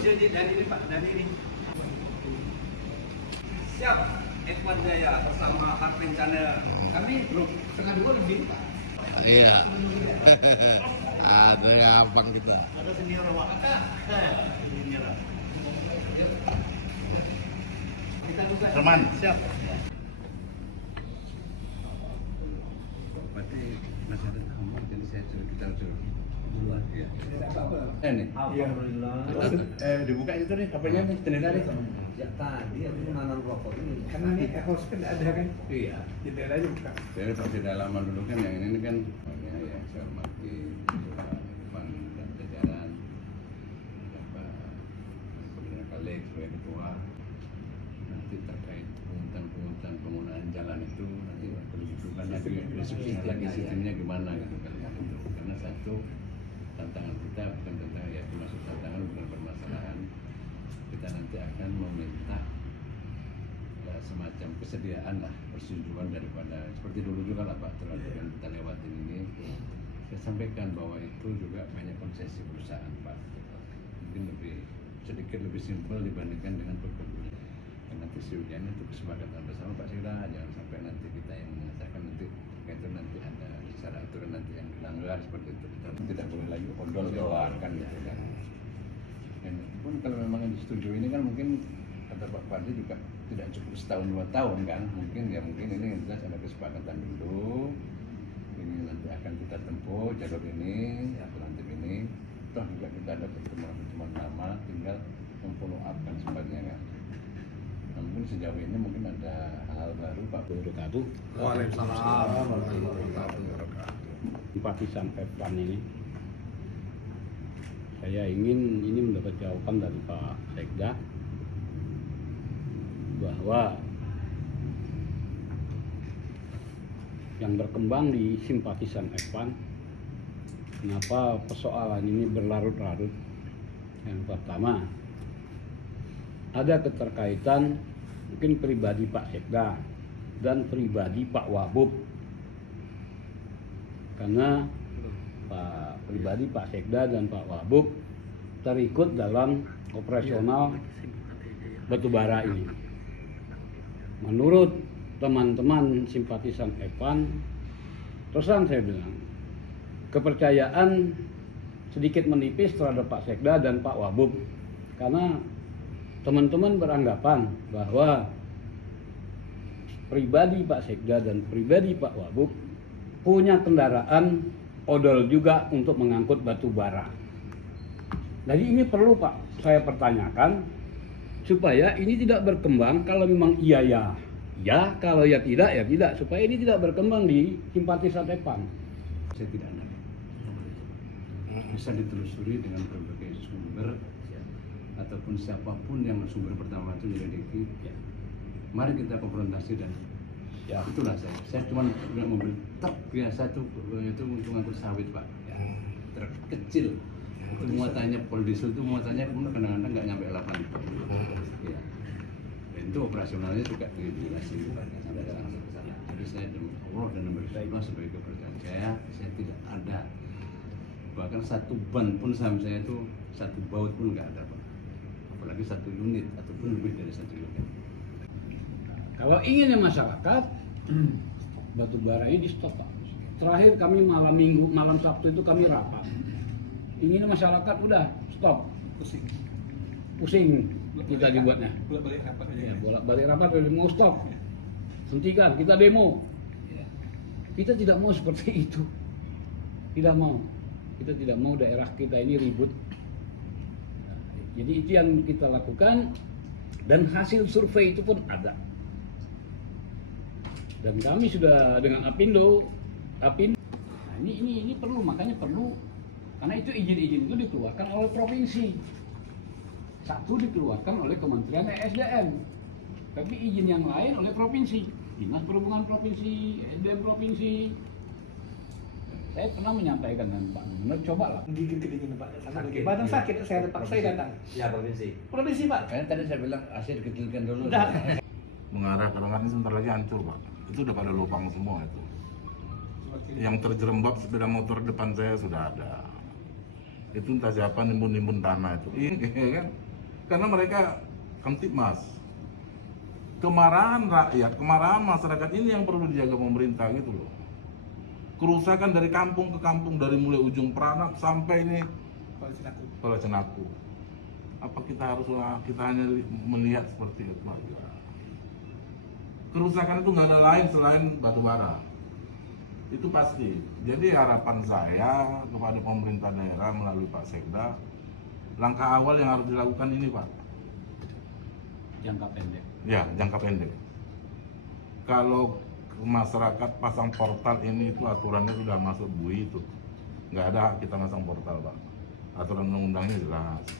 Jadi dari ini Pak, dari ini. Siap, F1 Jaya bersama Harvin Channel. Kami belum setengah dua lebih Pak. Iya. Ada abang kita. Ada senior Pak. Senior. Kita buka. Teman, siap. Berarti masih ada tamu, jadi saya suruh kita suruh duluan. Iya. Ini. Alhamdulillah. Dibuka itu nih, HP-nya nih, jendela nih. Ya tadi aku menanam rokok ini. Karena ini host kan ada kan? Iya. Jendela aja buka. Jadi pas di lama dulu kan yang ini kan, ya saya hormati Pak Irfan dan jajaran, Pak Saudara Khalid sebagai ketua. Nanti terkait pungutan penggunaan jalan itu nanti kedudukan lagi diskusi lagi sistemnya gimana gitu kan. Karena satu tantangan kita bukan tantangan ya termasuk tantangan bukan permasalahan. Kita nanti akan meminta ya, semacam kesediaan lah persetujuan daripada seperti dulu juga lah Pak terlalu yang kita lewatin ini. Saya sampaikan bahwa itu juga banyak konsesi perusahaan Pak. Mungkin sedikit lebih simpel dibandingkan dengan perkebunan. Nanti sehujannya itu kesepakatan bersama Pak Sekda, jangan sampai nanti kita yang mengatakan nanti itu nanti ada secara aturan nanti yang dilanggar seperti itu. Kita tidak boleh lagi odol-odolan kan gitu kan. Dan pun kalau memang yang disetujui ini kan mungkin kata Pak Fadli juga tidak cukup setahun 2 tahun kan, mungkin ini yang jelas ada kesepakatan dulu. Ini nanti akan kita tempuh jalur ini, alternatif ini. Toh juga kita ada pertemuan lama, tinggal memfollow up kan sebagainya kan. Namun sejauh ini mungkin ada hal baru Pak Wabarakatuh. Waalaikumsalam warahmatullahi wabarakatuh. Simpatisan F1 ini, saya ingin ini mendapat jawaban dari Pak Sekda bahwa yang berkembang di simpatisan F1, kenapa persoalan ini berlarut-larut. Yang pertama, ada keterkaitan mungkin pribadi Pak Sekda dan pribadi Pak Wabub, karena pribadi Pak Sekda dan Pak Wabub terikut dalam operasional batubara ini. Menurut teman-teman simpatisan F1, terus terang saya bilang, kepercayaan sedikit menipis terhadap Pak Sekda dan Pak Wabub, karena teman-teman beranggapan bahwa pribadi Pak Sekda dan pribadi Pak Wabub punya kendaraan odol juga untuk mengangkut batu bara. Jadi ini perlu Pak saya pertanyakan supaya ini tidak berkembang. Kalau memang iya ya, kalau ya tidak, supaya ini tidak berkembang di simpatisan F1. saya tidak ada. Bisa ditelusuri dengan berbagai sumber ataupun siapapun yang sumber pertama itu menyelidiki. Mari kita konfrontasi dan itulah saya cuma punya mobil truk biasa itu untuk ngangkut sawit Pak, truk kecil itu muatannya pol diesel itu muatannya kadang-kadang nggak nyampe 8 ton ya. Dan itu operasionalnya juga dijelaskan jadi saya demi Allah dan demi Rasulullah sebagai kepercayaan saya tidak ada bahkan satu ban pun saham saya itu satu baut pun nggak ada Pak, apalagi satu unit ataupun lebih dari satu unit. Kalau inginnya masyarakat, batu bara ini di stop Pak. Terakhir kami malam Sabtu itu kami rapat. Inginnya masyarakat udah stop, pusing kita dibuatnya. Bolak-balik rapat aja. Ya, bolak-balik rapat udah mau stop, hentikan, kita demo. Kita tidak mau seperti itu, tidak mau. Kita tidak mau daerah kita ini ribut. Jadi itu yang kita lakukan dan hasil survei itu pun ada. Dan kami sudah dengan Apindo. Nah, ini perlu, makanya perlu, karena itu izin-izin itu dikeluarkan oleh provinsi. Satu dikeluarkan oleh Kementerian ESDM, tapi izin yang lain oleh provinsi, Dinas Perhubungan Provinsi, ESDM Provinsi. Saya pernah menyampaikan dengan Pak Gubernur, cobalah. Gigit kedingin Pak. Badan sakit, saya datang. Ya provinsi. Provinsi Pak. Makanya tadi saya bilang asyik dikecilkan dulu. Udah. Mengarah ke lengan ini sebentar lagi hancur Pak. Itu udah pada lubang semua itu. Yang terjerembab sepeda motor depan saya sudah ada. itu entah siapa nimbun-nimbun tanah itu, iya kan? Karena mereka kamtipmas. Kemarahan rakyat, kemarahan masyarakat ini yang perlu dijaga pemerintah gitu loh. Kerusakan dari kampung ke kampung, dari mulai ujung Peranak sampai ini Kuala Cenaku. Apa kita hanya melihat seperti itu? Kerusakan itu nggak ada lain selain batu bara. Itu pasti. Jadi harapan saya kepada pemerintah daerah melalui Pak Sekda, langkah awal yang harus dilakukan ini Pak. Jangka pendek. Ya, jangka pendek. Kalau masyarakat pasang portal ini itu aturannya sudah masuk BUI itu. Nggak ada hak kita masang portal Pak. Aturan undang-undangnya jelas.